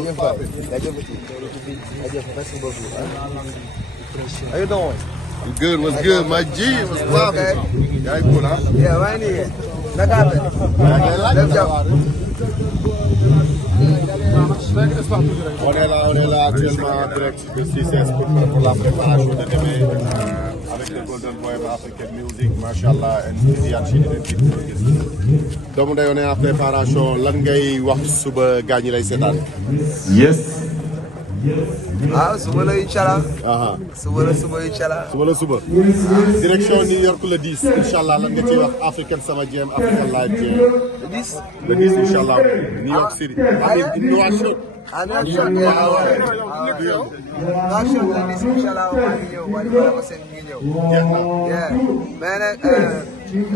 How you doing? I'm good. What's good? My G was popping. Yeah, you cool, huh? Yeah, right here. Let's go. On est là actuellement direct de CCS pour la préparation de demain avec le Golden Boy African Music, Mashallah, et Tidiane Chine de Titre. Donc on est en préparation. Lan ngay wax suba gaañ lay seetaan. Yes. Ah, suba la inchallah. Suba la inchallah. Suba. Direction New York le 10. Inchallah lan nga ci wax African Summer Jam, African Live Jam. Le 10 inchallah. New York City.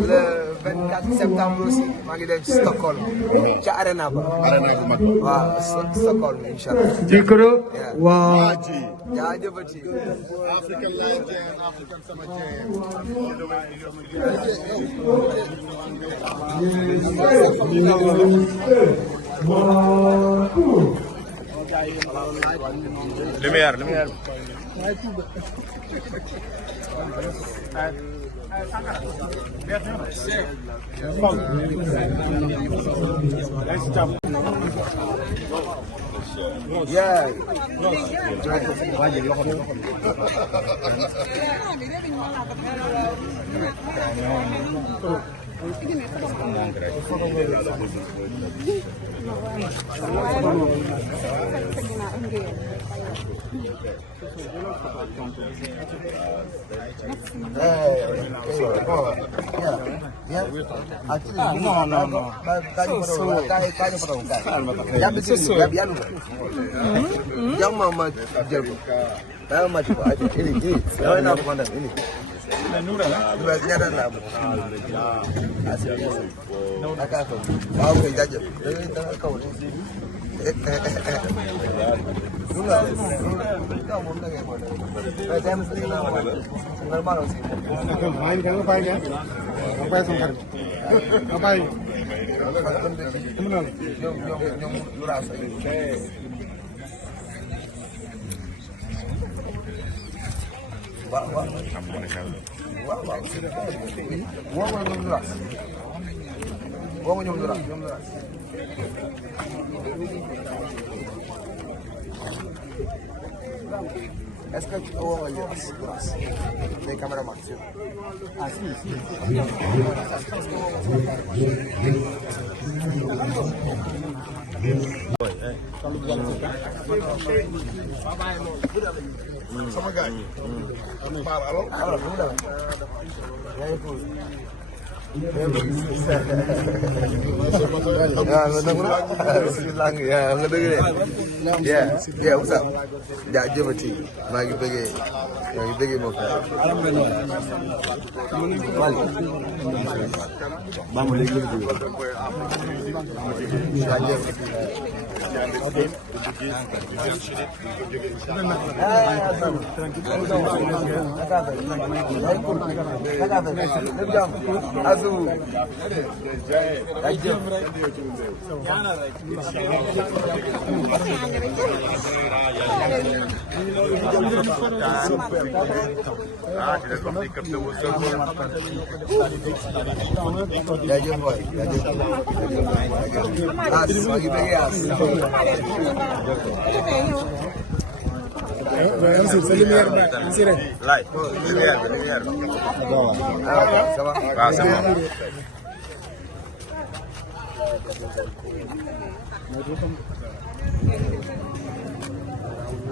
Le 24 septembre aussi maa ngi dem Stockholm ca arena bu mag waaw Stockholm inchallah Jikro waaw jaajëfati African Live Jam, African Summer Jam. Lumière. Yeah. Est-ce que tu as les caméramans? Ah, si. Sama gaañ. Yeah, what's up? Jaajëfati maa ngi bëggee moom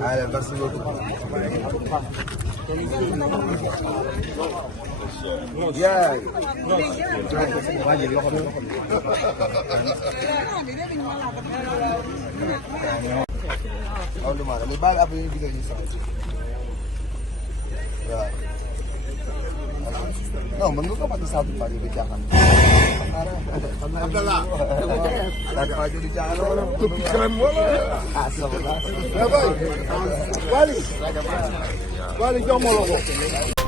Allez, merci beaucoup. Yeah. Non, mën nga ko fàttali saa bu bari di jaaxal. Abdallah. Dafa di jaaxal. Tukki kanam wala. Ah, ça va. Wali jox ma loxo.